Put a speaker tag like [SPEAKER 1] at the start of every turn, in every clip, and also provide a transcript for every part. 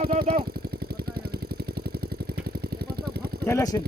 [SPEAKER 1] দাও দাও দাও
[SPEAKER 2] চলে
[SPEAKER 1] আসেন।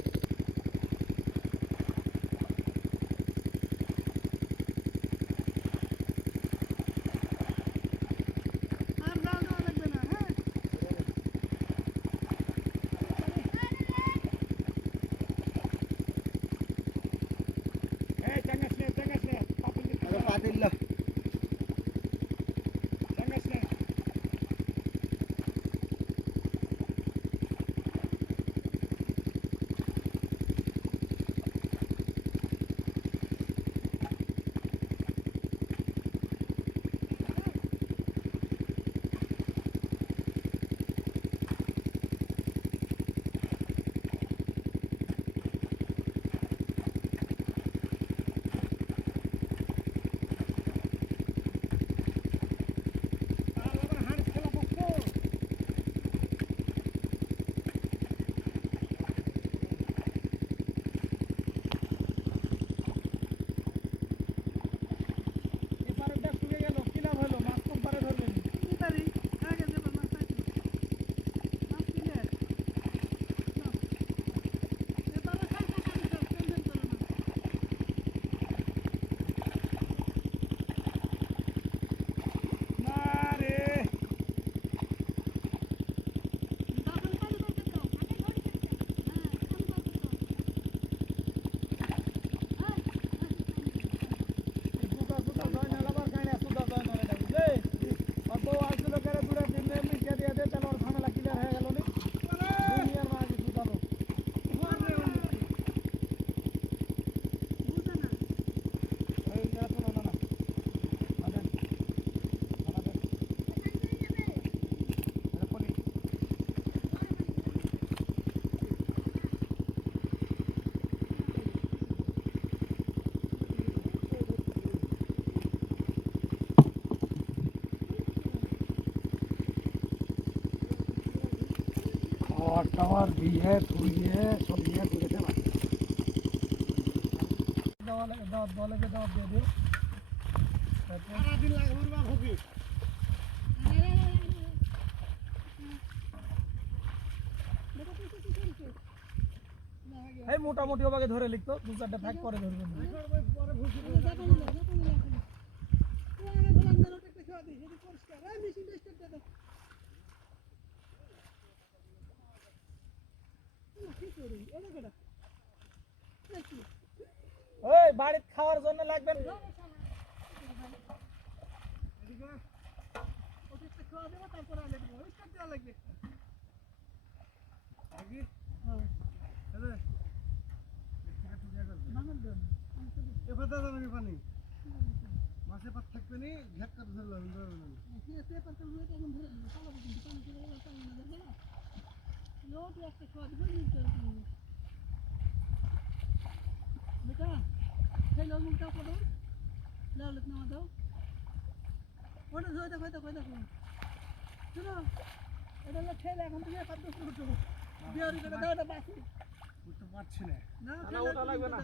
[SPEAKER 1] খাওয়ার টাওয়ার দিয়ে ধুইয়ে সব নিয়ে ঘুরে দেওয়া। দাওয়াত দাওয়াত দিয়ে দিও
[SPEAKER 2] সারাদিন লাগবে বা
[SPEAKER 3] এই মোটামুটি
[SPEAKER 1] ওভাবে ধরে লিখতো দু চারটা ভাগ করে ধরবেন
[SPEAKER 2] পরে
[SPEAKER 1] ওই বাড়িতে খাওয়ার জন্য লাগবে
[SPEAKER 2] পানি পাত থাকবে নি ঘেট করে ধরলাম
[SPEAKER 3] ওটা ধরে দেখো দেখো দেখো শোনো এটা হলো ঠেলে এখন খাদ্য শুরু করব বিহারি করে দাও এটা বাসি
[SPEAKER 2] বুঝতে পারছি না
[SPEAKER 3] না না, ওটা লাগবে না।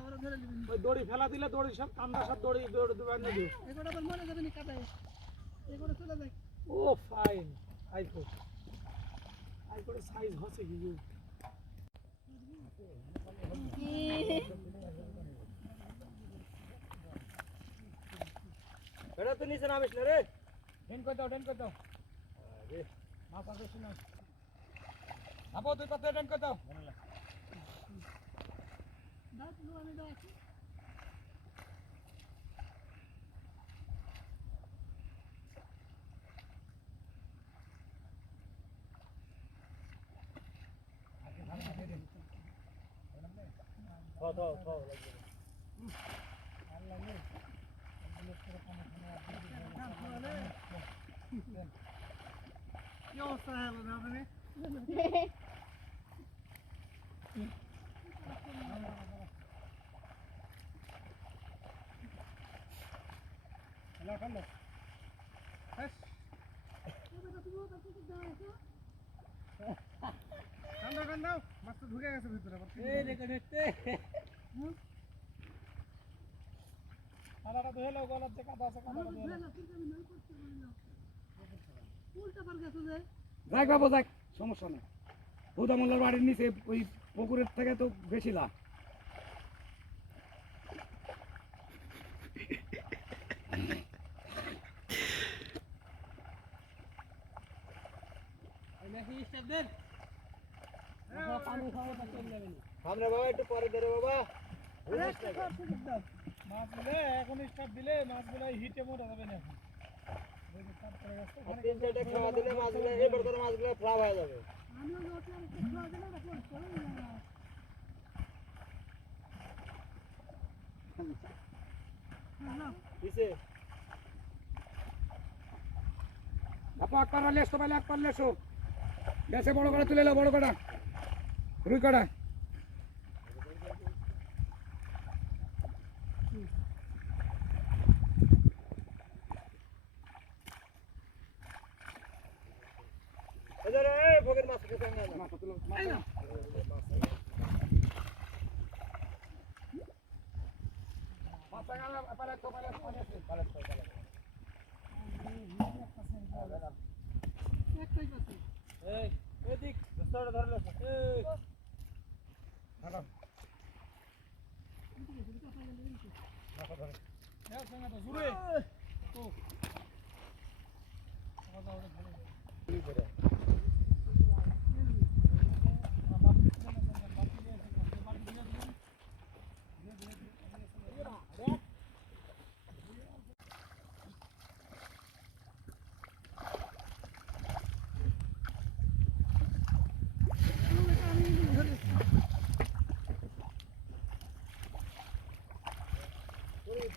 [SPEAKER 3] ওই
[SPEAKER 1] দড়ি ফেলা দিলে দড়ি সব কান্দা সব দড়ি দড়ি বাঁধে দিও
[SPEAKER 3] এগুলো আবার মনে যাবে না কাটায় এগুলো চলে যায়
[SPEAKER 1] ও ফাইন আইফো আইফোর সাইজ হচ্ছে কি
[SPEAKER 4] এটা তো নিচে নামিস না রে।
[SPEAKER 1] ডেন করে দাও ডেন করে দাও। মাছ আছে শুনো
[SPEAKER 4] আপো দুই পাতে ডেন করে দাও।
[SPEAKER 3] দাও আমি দাও।
[SPEAKER 1] ท่อท่ออ
[SPEAKER 4] ะไรอยู่
[SPEAKER 1] อะไรนี่
[SPEAKER 2] ยอดแซ่เลยนะพี
[SPEAKER 3] ่
[SPEAKER 2] แล้วกันเลยเฮ้ยกันแล้วกันแล้วมาสุดหูแก่กันสุดหูตัวนะพี่เด็ก
[SPEAKER 1] เด็ก কাদাটা ধুয়ে লাও গলার যে কাদা আছে কাদাটা ধুয়ে
[SPEAKER 3] লাও উল্টা পার গেছে যে
[SPEAKER 1] যাক বাবু যাক সমস্যা
[SPEAKER 4] নেই।
[SPEAKER 1] বাড়ির নিচে ওই পুকুরের থেকে
[SPEAKER 4] তো
[SPEAKER 1] বেশি
[SPEAKER 4] লাভ। সামনে বাবা একটু পরে ধরে বাবা।
[SPEAKER 1] এখন স্টার্ট দিলে মাছগুলো হিটে মরে যাবে না এখন ওই যে তারপরে রাস্তা, আর তিন চারটে খাওয়া দিলে মাছগুলো এবার করে
[SPEAKER 4] মাছগুলো ফ্রাই যাবে
[SPEAKER 3] আমিও যখন একটু আগে না তখন চলে না
[SPEAKER 4] দিছে আপা এক পার লেসো পাইলে এক পার লেসো। গ্যাসে বড় কটা তুলে এলো বড়
[SPEAKER 1] কটা। রুই
[SPEAKER 4] কটা?
[SPEAKER 1] জুড়ে তো
[SPEAKER 4] এই এক মাছ আছে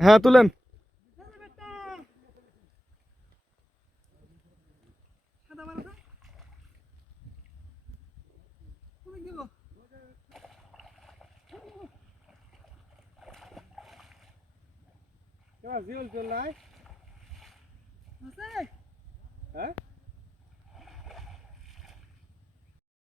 [SPEAKER 4] হ্যাঁ
[SPEAKER 1] তুলেন
[SPEAKER 3] সাদা বার আছে তুমি দিব
[SPEAKER 2] কেমন জিওল চল নাই
[SPEAKER 4] হ্যাঁ